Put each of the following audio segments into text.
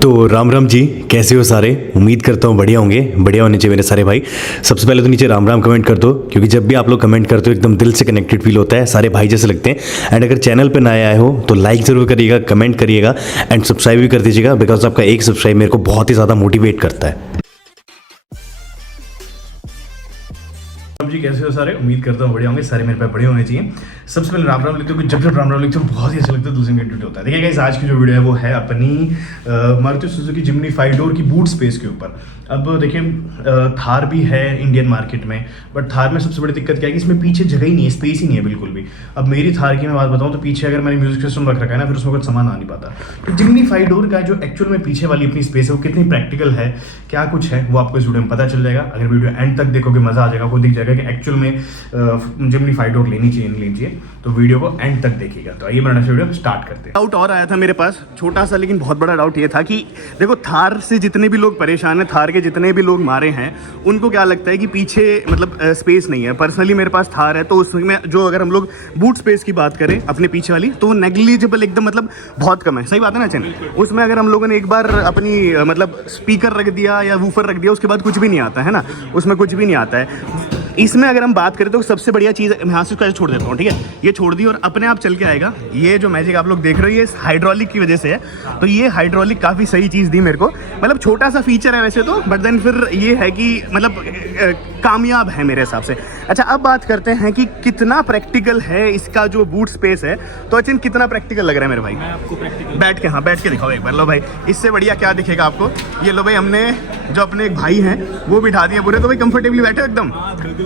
तो राम राम जी, कैसे हो सारे। उम्मीद करता हूँ बढ़िया होंगे, बढ़िया होने चाहिए मेरे सारे भाई। सबसे पहले तो नीचे राम राम कमेंट कर दो, क्योंकि जब भी आप लोग कमेंट करते हो एकदम दिल से कनेक्टेड फील होता है, सारे भाई जैसे लगते हैं। एंड अगर चैनल पे नए आए हो तो लाइक ज़रूर करिएगा, कमेंट करिएगा एंड सब्सक्राइब भी कर दीजिएगा, बिकॉज आपका एक सब्सक्राइब मेरे को बहुत ही ज़्यादा मोटिवेट करता है। जी कैसे हो सारे, उम्मीद करता हूँ बढ़िया होंगे, सारे मेरे पे बढ़िया होने चाहिए। सबसे पहले राम राम लिखते हो, जब राम राम लिखते हो बहुत ही अच्छा लगता है, दिल से एंगेजमेंट होता है। देखिए गाइस, आज की जो वीडियो है वो है अपनी मारुति सुजुकी जिम्नी 5 डोर की बूट स्पेस के ऊपर। अब देखिए, थार भी है इंडियन मार्केट में, बट थार में सबसे बड़ी दिक्कत क्या है कि इसमें पीछे जगह ही नहीं है, स्पेस ही नहीं है बिल्कुल भी। अब मेरी थार की मैं बात बताऊँ तो पीछे अगर मैंने म्यूजिक सिस्टम रख रखा है ना, फिर उसमें कुछ सामान आ नहीं पाता। तो जिम्नी 5 डोर का जो एक्चुअल में पीछे वाली अपनी स्पेस है वो कितनी प्रैक्टिकल है, क्या कुछ है, वो आपको इस वीडियो में पता चल जाएगा। अगर वीडियो एंड तक देखोगे मजा आ जाएगा, आपको दिख जाएगा कि एक्चुअल में जिम्नी 5 डोर लेनी चाहिए नहीं लेनी चाहिए। तो वीडियो को एंड तक देखिएगा। तो आइए मेरा वीडियो स्टार्ट करते हैं। डाउट और आया था मेरे पास, छोटा सा लेकिन बहुत बड़ा डाउट ये था कि देखो, थार से जितने भी लोग परेशान हैं, थार के जितने भी लोग मारे हैं, उनको क्या लगता है कि पीछे मतलब स्पेस नहीं है। पर्सनली मेरे पास थार है, तो उसमें जो अगर हम लोग बूट स्पेस की बात करें अपने पीछे वाली, तो वो नेग्लिजिबल एकदम, मतलब बहुत कम है। सही बात है ना चैनल? उसमें अगर हम लोगों ने एक बार अपनी मतलब स्पीकर रख दिया या वूफर रख दिया, उसके बाद कुछ भी नहीं आता है ना, उसमें कुछ भी नहीं आता है। इसमें अगर हम बात करें तो सबसे बढ़िया चीज़, मैं यहाँ से उसको छोड़ देता हूँ, ठीक है, ये छोड़ दी और अपने आप चल के आएगा। ये जो मैजिक आप लोग देख रहे हो ये हाइड्रोलिक की वजह से है। तो ये हाइड्रोलिक काफ़ी सही चीज़ दी मेरे को, मतलब छोटा सा फीचर है वैसे तो, बट देन फिर ये है कि मतलब कामयाब है मेरे हिसाब से। अच्छा, अब बात करते हैं कि कितना प्रैक्टिकल है इसका जो बूट स्पेस है। तो अचिन, कितना प्रैक्टिकल लग रहा है मेरे भाई? मैं आपको प्रैक्टिकल बैठ के, हाँ बैठ के दिखाओ एक बार। लो भाई, इससे बढ़िया क्या दिखेगा आपको? ये लो भाई, हमने जो अपने एक भाई हैं वो बिठा दिए पूरे। तो भाई कंफर्टेबली बैठे एकदम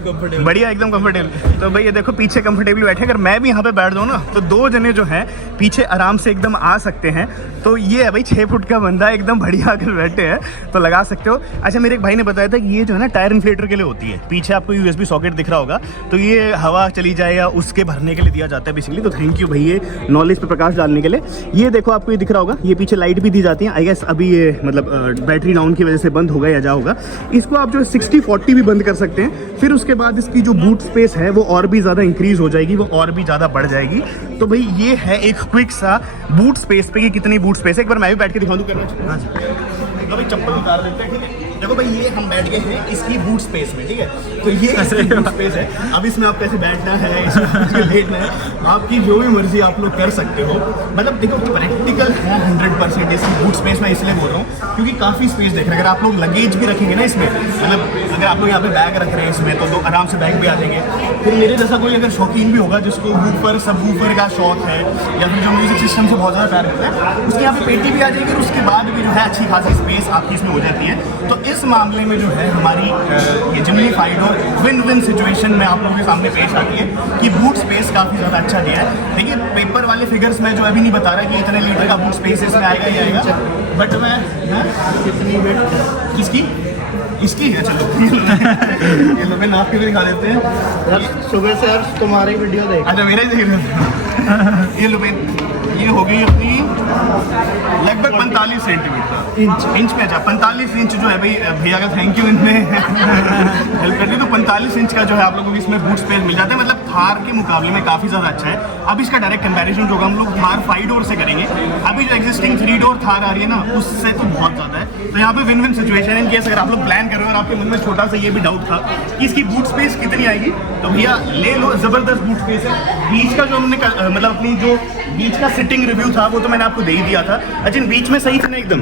कंफर्टेबल, बढ़िया एकदम कंफर्टेबल। तो भाई ये देखो, पीछे कंफर्टेबली बैठे। अगर मैं भी यहाँ पे बैठ जाऊँ ना, तो 2 जने जो हैं पीछे आराम से एकदम आ सकते हैं। तो ये है भाई, 6 फुट का बंदा एकदम बढ़िया अगर बैठे हैं तो लगा सकते हो। अच्छा, मेरे एक भाई ने बताया था कि ये जो है ना टायर इन्फ्लेटर के लिए होती है। पीछे आपको USB सॉकेट दिख रहा होगा, तो ये हवा चली जाए या उसके भरने के लिए दिया जाता है बेसिकली। तो थैंक यू भाई, ये नॉलेज पे प्रकाश डालने के लिए। ये देखो, आपको ये दिख रहा होगा, ये पीछे लाइट भी दी जाती है। आई गेस अभी ये मतलब बैटरी डाउन की वजह से बंद होगा या जा होगा। इसको आप जो 60-40 भी बंद कर सकते हैं। फिर उसके बाद इसकी जो बूट स्पेस है वो और भी ज़्यादा इंक्रीज हो जाएगी, वो और भी ज़्यादा बढ़ जाएगी। तो भाई ये है एक क्विक सा बूट स्पेस पे कि कितनी बूट स्पेस है। एक बार मैं भी बैठ के दिखा दूँ, करना चाहिए। हाँ जी, तो भाई चप्पल उतार देते हैं, ठीक है। देखो भाई, ये हम बैठ गए हैं इसकी बूट स्पेस में, ठीक है। तो ये इसकी बूट स्पेस है। अब इसमें आप कैसे बैठना है, इसमें लेटना है, आपकी जो भी मर्जी आप लोग कर सकते हो। मतलब देखो, प्रैक्टिकल है 100% इसकी बूट स्पेस। मैं इसलिए बोल रहा हूँ क्योंकि काफ़ी स्पेस देख रहे हैं। अगर आप लोग लगेज भी रखेंगे ना इसमें, मतलब अगर आप लोग यहाँ पे बैग रख रहे हैं इसमें, तो आराम से बैग भी आ जाएंगे। फिर मेरे जैसा कोई अगर शौकीन भी होगा जिसको वूफर सब वूफर का शौक है, या फिर जो म्यूजिक सिस्टम से बहुत ज़्यादा प्यार करता है, उसके यहाँ पे पेटी भी आ जाएगी और उसके बाद भी जो है अच्छी खासी स्पेस आपकी इसमें हो जाती है। तो इस मामले में जो है हमारी ये जिम्नी 5 डोर विन सिचुएशन में आप लोगों के सामने पेश आती है कि बूट स्पेस काफ़ी ज़्यादा अच्छा दिया है। देखिए, पेपर वाले फिगर्स में जो अभी नहीं बता रहा कि इतने लीटर का बूट स्पेस इसमें आएगा ही आएगा, बट मैं कितनी वेट किसकी इसकी है, चलो ये लो, मैं नाप के भी दिखा देते हैं। सुबह से यार तुम्हारी वीडियो देख। अच्छा, मेरा ही देख रहे ये लो भाई, ये हो गई अपनी लगभग 45 सेंटीमीटर इंच में। अच्छा, 45 इंच जो है भाई, भैया का थैंक यू, इनने हेल्प कर दी। तो 45 इंच का जो है आप लोगों को इसमें बूट स्पेस मिल जाता है, मतलब थार के मुकाबले में काफ़ी ज़्यादा अच्छा है। अब इसका डायरेक्ट कंपैरिजन जो होगा हम लोग थार 5 डोर से करेंगे। अभी जो एग्जिस्टिंग 3 डोर थार आ रही है ना, उससे तो बहुत ज़्यादा है। तो यहाँ पे विन सिचुएशन है। इन केस अगर आप लोग प्लान कर रहे हो और आपके मन में छोटा सा ये भी डाउट था कि इसकी बूट स्पेस कितनी आएगी, तो भैया ले लो, ज़बरदस्त बूट स्पेस है। बीच का जो हमने मतलब अपनी जो बीच का सिटिंग रिव्यू था वो तो मैंने आपको दे ही दिया था। अच्छा, बीच में सही था ना, एकदम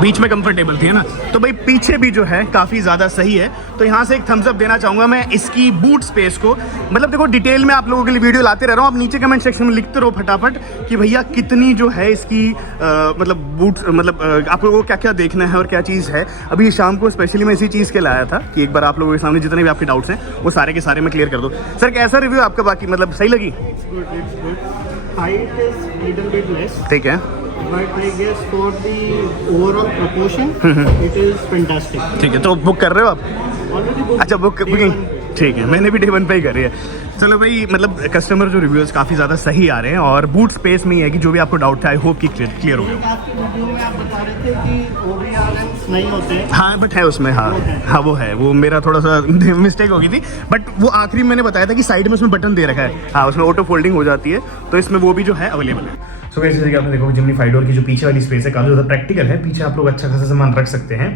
बीच में कंफर्टेबल थी, है ना। तो भाई पीछे भी जो है काफ़ी ज़्यादा सही है। तो यहाँ से एक थम्स अप देना चाहूँगा मैं इसकी बूट स्पेस को। मतलब देखो, डिटेल में आप लोगों के लिए वीडियो लाते रह रहा हूँ। आप नीचे कमेंट सेक्शन में लिखते रहो फटाफट कि भैया कितनी जो है इसकी मतलब बूट, मतलब आप लोगों को क्या क्या देखना है और क्या चीज़ है। अभी शाम को स्पेशली मैं इसी चीज़ के लाया था कि एक बार आप लोगों के सामने जितने भी आपके डाउट्स हैं वो सारे के सारे मैं क्लियर कर दूँ। सर, कैसा रिव्यू आपका? बाकी मतलब सही लगी? Height is little bit less, ठीक है, but I guess for the overall proportion, it is fantastic. ठीक है। तो बुक कर रहे हो आप? Already booked. अच्छा, बुकिंग ठीक है, मैंने भी day 1 पे ही करी है। चलो भाई, मतलब कस्टमर जो रिव्यूज़ काफ़ी ज़्यादा सही आ रहे हैं और बूट स्पेस में ही है कि जो भी आपको डाउट था आई होप कि क्लियर हो गया। आपके वीडियो में आप बता रहे थे कि OBRMs नहीं होते हैं। हाँ बट है उसमें, हाँ हाँ वो है, वो मेरा थोड़ा सा मिस्टेक हो गई थी, बट वो आखिरी में मैंने बताया था कि साइड में उसमें बटन दे रखा है, हाँ उसमें ऑटो फोल्डिंग हो जाती है, तो इसमें वो भी जो है अवेलेबल है। सो गाइस, जैसे कि आपने देखो जिमनी 5 डोर की जो पीछे वाली स्पेस है काफ़ी ज़्यादा प्रैक्टिकल है, पीछे आप लोग अच्छा खासा सामान रख सकते हैं।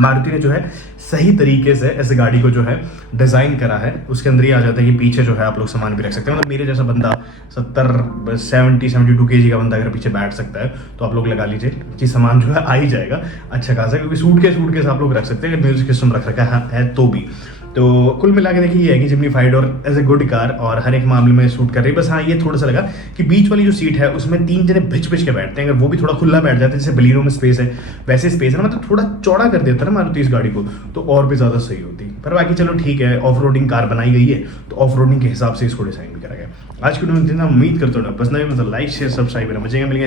मारुति ने जो है सही तरीके से ऐसे गाड़ी को जो है डिज़ाइन करा है, उसके अंदर ये आ जाता है कि पीछे जो है आप लोग सामान भी रख सकते हैं। मतलब मेरे जैसा बंदा 70-72 kg का बंदा अगर पीछे बैठ सकता है तो आप लोग लगा लीजिए कि सामान जो है आ ही जाएगा अच्छा खासा, क्योंकि सूटकेस आप लोग रख सकते हैं, म्यूजिक सिस्टम रख रखा है तो भी। तो कुल मिला के देखिए ये है कि Jimny 5 door as a good car और हर एक मामले में सूट कर रही है। बस हाँ ये थोड़ा सा लगा कि बीच वाली जो सीट है उसमें 3 जने भिच के बैठते हैं, अगर वो भी थोड़ा खुला बैठ जाते हैं जैसे बलिनो में स्पेस है वैसे स्पेस है ना, मतलब थोड़ा चौड़ा कर देता है ना मारुति इस गाड़ी को, तो और भी ज़्यादा सही होती। पर बाकी चलो ठीक है, ऑफ रोडिंग कार बनाई गई है तो ऑफ रोडिंग के हिसाब से इसको डिज़ाइन भी करा गया। आज की वीडियो में उम्मीद करता हूँ पसंद आई, मतलब लाइक शेयर सब्सक्राइब करना, मुझे मिलेंगे।